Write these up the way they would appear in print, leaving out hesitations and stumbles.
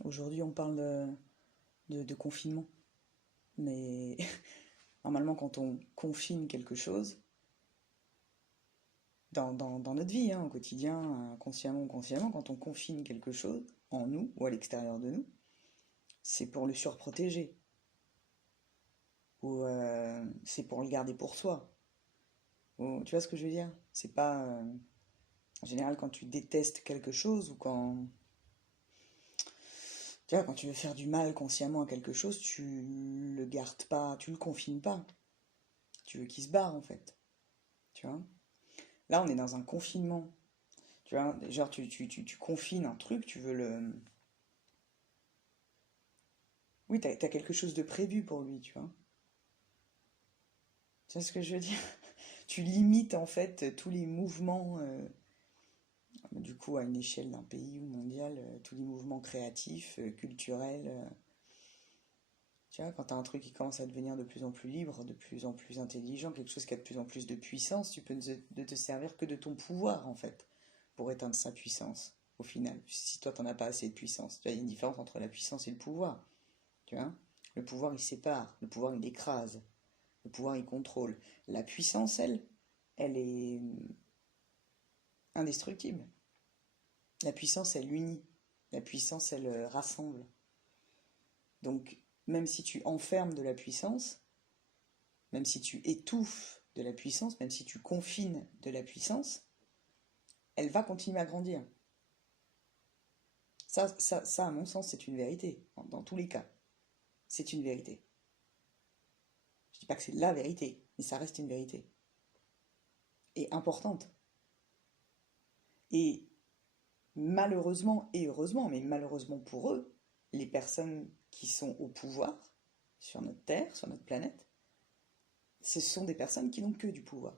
Aujourd'hui, on parle de confinement. Mais normalement, quand on confine quelque chose, dans notre vie, hein, au quotidien, consciemment ou consciemment, quand on confine quelque chose en nous ou à l'extérieur de nous, c'est pour le surprotéger. Ou c'est pour le garder pour soi. Ou, tu vois ce que je veux dire? C'est pas... en général, quand tu détestes quelque chose ou quand... Tu vois, quand tu veux faire du mal consciemment à quelque chose, tu le gardes pas, tu le confines pas. Tu veux qu'il se barre, en fait. Tu vois? Là, on est dans un confinement. Tu vois, genre, tu confines un truc, tu veux le... Oui, t'as quelque chose de prévu pour lui, tu vois. Tu vois ce que je veux dire? Tu limites, en fait, tous les mouvements, du coup, à une échelle d'un pays ou mondial, tous les mouvements créatifs, culturels. Tu vois, quand t'as un truc qui commence à devenir de plus en plus libre, de plus en plus intelligent, quelque chose qui a de plus en plus de puissance, tu peux ne te servir que de ton pouvoir, en fait, pour éteindre sa puissance, au final. Si toi, t'en as pas assez de puissance. Tu vois, il y a une différence entre la puissance et le pouvoir. Tu vois? Le pouvoir, il sépare. Le pouvoir, il écrase. Le pouvoir, il contrôle. La puissance, elle est indestructible. La puissance, elle unit. La puissance, elle rassemble. Donc, même si tu enfermes de la puissance, même si tu étouffes de la puissance, même si tu confines de la puissance, elle va continuer à grandir. Ça à mon sens, c'est une vérité. Dans tous les cas, c'est une vérité. Je dis pas que c'est la vérité, mais ça reste une vérité. Et importante. Et malheureusement et heureusement, mais malheureusement pour eux, les personnes qui sont au pouvoir sur notre Terre, sur notre planète, ce sont des personnes qui n'ont que du pouvoir.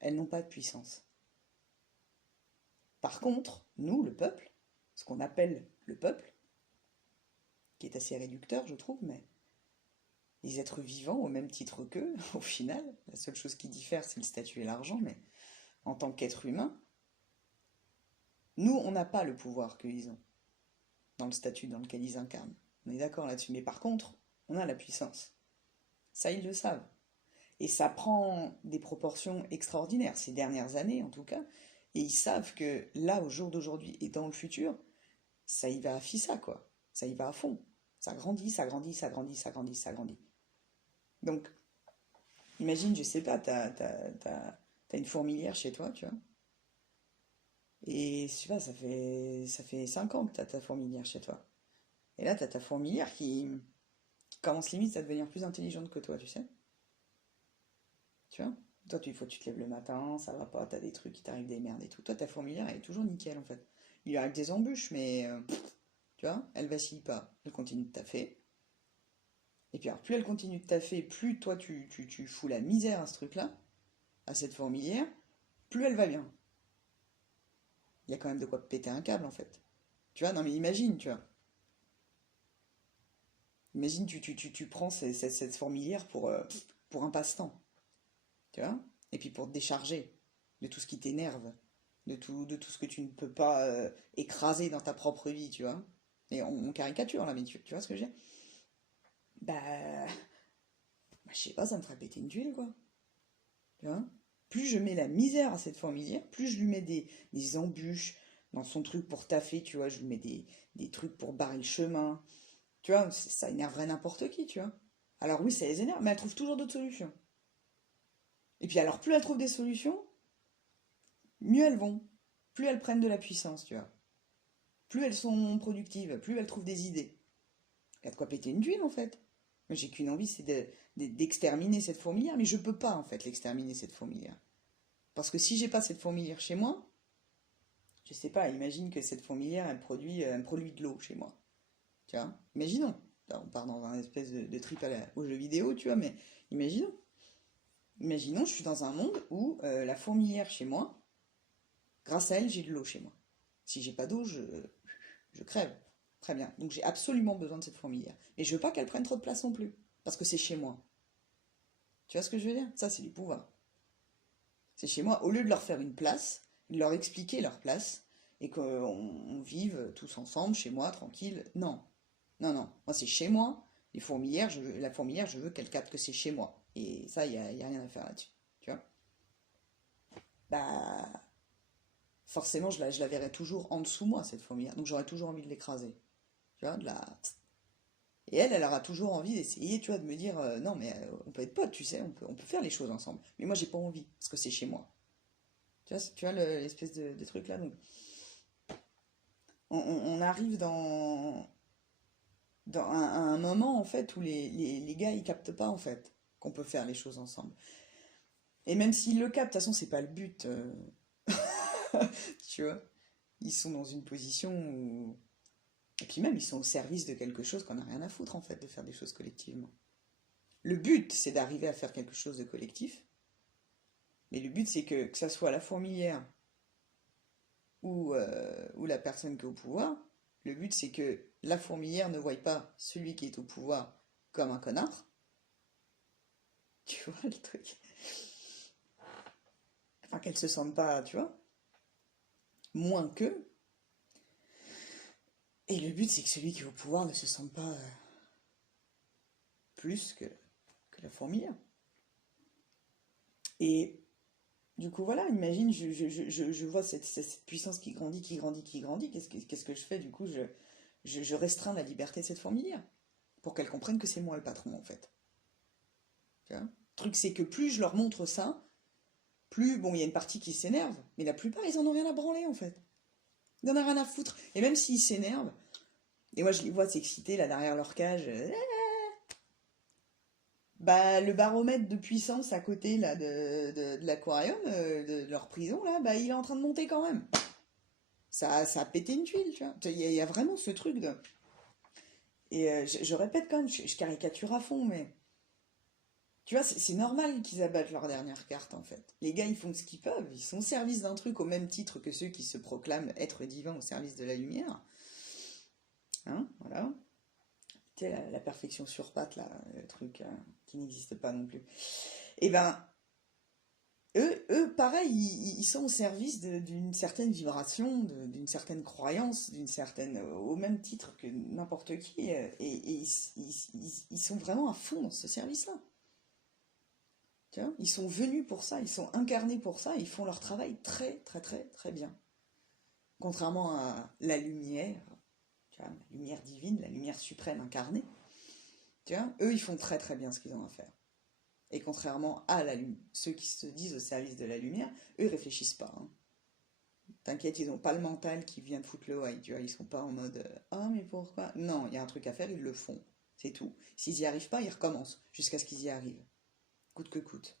Elles n'ont pas de puissance. Par contre, nous, le peuple, ce qu'on appelle le peuple, qui est assez réducteur, je trouve, mais les êtres vivants, au même titre qu'eux, au final, la seule chose qui diffère, c'est le statut et l'argent, mais en tant qu'être humain, nous, on n'a pas le pouvoir qu'ils ont, dans le statut dans lequel ils incarnent. On est d'accord là-dessus. Mais par contre, on a la puissance. Ça, ils le savent. Et ça prend des proportions extraordinaires, ces dernières années en tout cas. Et ils savent que là, au jour d'aujourd'hui et dans le futur, ça y va à fissa, quoi. Ça y va à fond. Ça grandit, ça grandit, ça grandit, ça grandit, ça grandit. Donc, imagine, je sais pas, t'as une fourmilière chez toi, tu vois. Et je sais pas, ça fait 5 ans que t'as ta fourmilière chez toi. Et là, t'as ta fourmilière qui commence limite à devenir plus intelligente que toi, tu sais. Tu vois? Toi, il faut que tu te lèves le matin, ça va pas, t'as des trucs qui t'arrivent des merdes et tout. Toi, ta fourmilière, elle est toujours nickel en fait. Il lui arrive des embûches, mais tu vois, elle vacille pas. Elle continue de taffer. Et puis alors, plus elle continue de taffer, plus toi, tu fous la misère à ce truc-là, à cette fourmilière, plus elle va bien. Il y a quand même de quoi péter un câble en fait. Tu vois, non mais imagine, tu vois. Imagine, tu prends cette fourmilière pour un passe-temps, tu vois, et puis pour te décharger de tout ce qui t'énerve, de tout ce que tu ne peux pas écraser dans ta propre vie, tu vois. Et on caricature là, mais tu vois ce que je veux dire? Bah, je sais pas, ça me ferait péter une tuile, quoi. Tu vois? Plus je mets la misère à cette fourmilière, plus je lui mets des embûches dans son truc pour taffer, tu vois, je lui mets des trucs pour barrer le chemin. Tu vois, ça énerverait n'importe qui, tu vois. Alors oui, ça les énerve, mais elles trouvent toujours d'autres solutions. Et puis alors, plus elles trouvent des solutions, mieux elles vont. Plus elles prennent de la puissance, tu vois. Plus elles sont productives, plus elles trouvent des idées. Il y a de quoi péter une tuile, en fait. Moi, j'ai qu'une envie, c'est d'exterminer cette fourmilière, mais je peux pas, en fait, l'exterminer, cette fourmilière. Parce que si j'ai pas cette fourmilière chez moi, je sais pas, imagine que cette fourmilière, elle produit de l'eau chez moi. Tu vois, imaginons. Là, on part dans un espèce de trip au jeu vidéo, tu vois, mais imaginons. Imaginons, je suis dans un monde où la fourmilière chez moi, grâce à elle, j'ai de l'eau chez moi. Si j'ai pas d'eau, je crève. Très bien. Donc j'ai absolument besoin de cette fourmilière. Mais je veux pas qu'elle prenne trop de place non plus. Parce que c'est chez moi. Tu vois ce que je veux dire? Ça, c'est du pouvoir. C'est chez moi. Au lieu de leur faire une place, de leur expliquer leur place, et qu'on vive tous ensemble, chez moi, tranquille. Non, non, non. Moi, c'est chez moi. Les fourmilières, la fourmilière, je veux qu'elle capte que c'est chez moi. Et ça, y a rien à faire là-dessus. Tu vois? Bah, forcément, je la verrai toujours en dessous moi, cette fourmilière. Donc j'aurai toujours envie de l'écraser. Tu vois, de la... Et elle aura toujours envie d'essayer, tu vois, de me dire, non, mais on peut être potes, tu sais, on peut faire les choses ensemble. Mais moi, j'ai pas envie, parce que c'est chez moi. Tu vois l'espèce de truc là. Donc, on arrive dans un moment, en fait, où les gars, ils captent pas, en fait, qu'on peut faire les choses ensemble. Et même s'ils le captent, de toute façon, c'est pas le but, tu vois. Ils sont dans une position où... Et puis même, ils sont au service de quelque chose qu'on n'a rien à foutre, en fait, de faire des choses collectivement. Le but, c'est d'arriver à faire quelque chose de collectif, mais le but, c'est que ça soit la fourmilière ou la personne qui est au pouvoir, le but, c'est que la fourmilière ne voie pas celui qui est au pouvoir comme un connard. Tu vois le truc? Enfin, qu'elle se sente pas, tu vois, moins qu'eux. Et le but, c'est que celui qui est au pouvoir ne se sente pas plus que la fourmilière. Et du coup, voilà, imagine, je vois cette puissance qui grandit, qui grandit, qui grandit. Qu'est-ce que je fais? Du coup, je restreins la liberté de cette fourmilière pour qu'elle comprenne que c'est moi le patron, en fait. Tu vois? Le truc, c'est que plus je leur montre ça, plus, bon, il y a une partie qui s'énerve, mais la plupart, ils en ont rien à branler, en fait. Ils en ont rien à foutre. Et même s'ils s'énervent, et moi, je les vois s'exciter, là, derrière leur cage, bah, le baromètre de puissance à côté, là, de l'aquarium, de leur prison, là, bah, il est en train de monter quand même. Ça a pété une tuile, tu vois. Il y a vraiment ce truc de... Et je répète quand même, je caricature à fond, mais... Tu vois, c'est normal qu'ils abattent leur dernière carte, en fait. Les gars, ils font ce qu'ils peuvent. Ils sont au service d'un truc au même titre que ceux qui se proclament être divins au service de la lumière. Hein, voilà. Tu sais, la perfection sur patte, là, le truc qui n'existe pas non plus. Et ben, pareil, ils sont au service d'une certaine vibration, d'une certaine croyance, au même titre que n'importe qui, et ils sont vraiment à fond dans ce service-là. Tu vois, ils sont venus pour ça, ils sont incarnés pour ça, ils font leur travail très, très, très, très bien. Contrairement à la lumière, tu vois, la lumière divine, la lumière suprême incarnée, tu vois, eux, ils font très, très bien ce qu'ils ont à faire. Et contrairement à ceux qui se disent au service de la lumière, eux, ils réfléchissent pas, hein. T'inquiète, ils n'ont pas le mental qui vient de foutre le why, tu vois, ils sont pas en mode ah, mais pourquoi? Non, il y a un truc à faire, ils le font. C'est tout. S'ils y arrivent pas, ils recommencent jusqu'à ce qu'ils y arrivent. Coûte que coûte.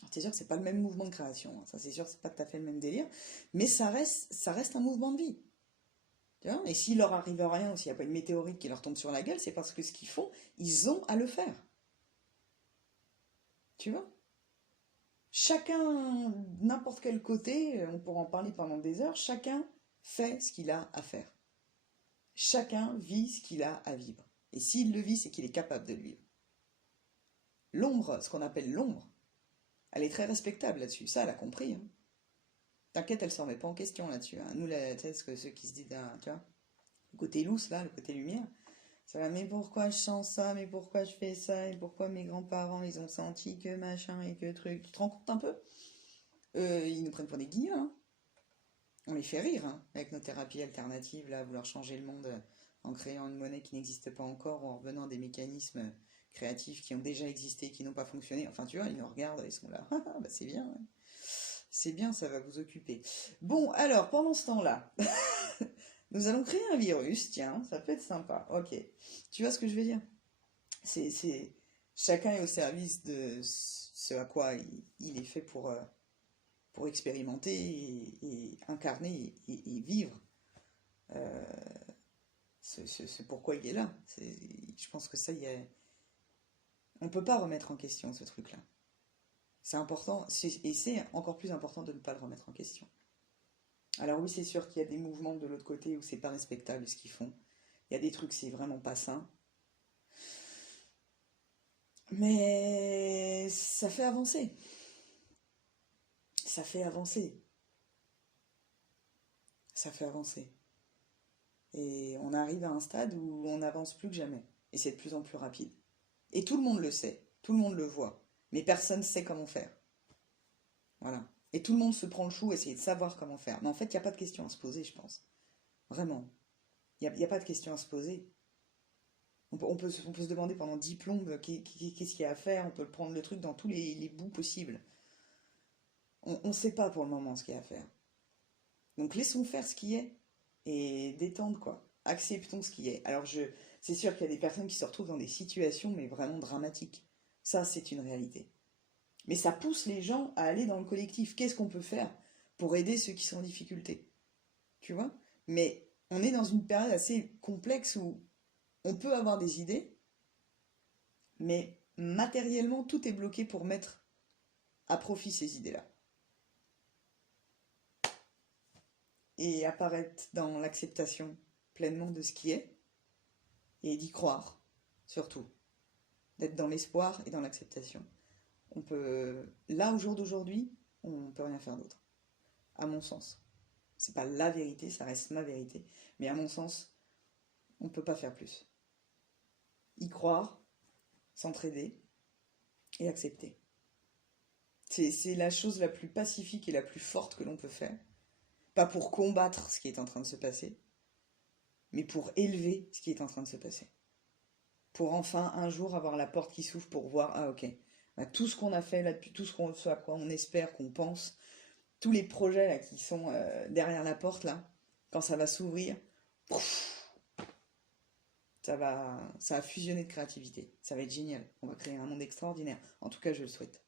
Alors, c'est sûr que c'est pas le même mouvement de création, hein. Ça c'est sûr, c'est pas tout à fait le même délire, mais ça reste un mouvement de vie. Tu vois, et s'il leur arrive rien, ou s'il n'y a pas une météorite qui leur tombe sur la gueule, c'est parce que ce qu'ils font, ils ont à le faire. Tu vois? Chacun, n'importe quel côté, on pourra en parler pendant des heures, chacun fait ce qu'il a à faire. Chacun vit ce qu'il a à vivre. Et s'il le vit, c'est qu'il est capable de le vivre. L'ombre, ce qu'on appelle l'ombre, elle est très respectable là-dessus. Ça, elle a compris, hein. T'inquiète, elle s'en met pas en question là-dessus, hein. Nous, là, tu sais, ceux qui se disent, ah, tu vois, le côté lousse, là, le côté lumière, ça va, mais pourquoi je sens ça, mais pourquoi je fais ça, et pourquoi mes grands-parents, ils ont senti que machin et que truc. Tu te rends compte un peu? Ils nous prennent pour des guignols, hein. On les fait rire, hein, avec nos thérapies alternatives, là, à vouloir changer le monde en créant une monnaie qui n'existe pas encore ou en revenant à des mécanismes créatifs qui ont déjà existé, qui n'ont pas fonctionné. Enfin, tu vois, ils nous regardent, ils sont là. Ah, bah, c'est bien, ouais. C'est bien, ça va vous occuper. Bon, alors, pendant ce temps-là, nous allons créer un virus, tiens, ça peut être sympa. Ok. Tu vois ce que je veux dire? C'est... Chacun est au service de ce à quoi il est fait pour expérimenter et incarner et vivre euh, ce pourquoi il est là. Je pense que ça, on ne peut pas remettre en question ce truc-là. C'est important, et c'est encore plus important de ne pas le remettre en question. Alors oui, c'est sûr qu'il y a des mouvements de l'autre côté où c'est pas respectable ce qu'ils font. Il y a des trucs, c'est vraiment pas sain. Mais ça fait avancer. Ça fait avancer. ça fait avancer. Et on arrive à un stade où on avance plus que jamais. Et c'est de plus en plus rapide. Et tout le monde le sait, tout le monde le voit. Mais personne ne sait comment faire. Voilà. Et tout le monde se prend le chou à essayer de savoir comment faire. Mais en fait, il n'y a pas de question à se poser, je pense. Vraiment. Il y a pas de question à se poser. On peut se demander pendant 10 plombes qu'est-ce qu'il y a à faire. On peut prendre le truc dans tous les bouts possibles. On ne sait pas pour le moment ce qu'il y a à faire. Donc laissons faire ce qui est et détendre quoi. Acceptons ce qui est. Alors c'est sûr qu'il y a des personnes qui se retrouvent dans des situations mais vraiment dramatiques. Ça, c'est une réalité. Mais ça pousse les gens à aller dans le collectif. Qu'est-ce qu'on peut faire pour aider ceux qui sont en difficulté? Tu vois? Mais on est dans une période assez complexe où on peut avoir des idées, mais matériellement, tout est bloqué pour mettre à profit ces idées-là. Et apparaître dans l'acceptation pleinement de ce qui est, et d'y croire, surtout. D'être dans l'espoir et dans l'acceptation. On peut, là, au jour d'aujourd'hui, on peut rien faire d'autre, à mon sens. C'est pas la vérité, ça reste ma vérité, mais à mon sens, on peut pas faire plus. Y croire, s'entraider et accepter. C'est la chose la plus pacifique et la plus forte que l'on peut faire. Pas pour combattre ce qui est en train de se passer, mais pour élever ce qui est en train de se passer. Pour enfin un jour avoir la porte qui s'ouvre pour voir, ah ok, bah, tout ce qu'on a fait là depuis, tout ce à quoi on espère, qu'on pense, tous les projets là qui sont derrière la porte là, quand ça va s'ouvrir, ça va fusionner de créativité. Ça va être génial. On va créer un monde extraordinaire. En tout cas, je le souhaite.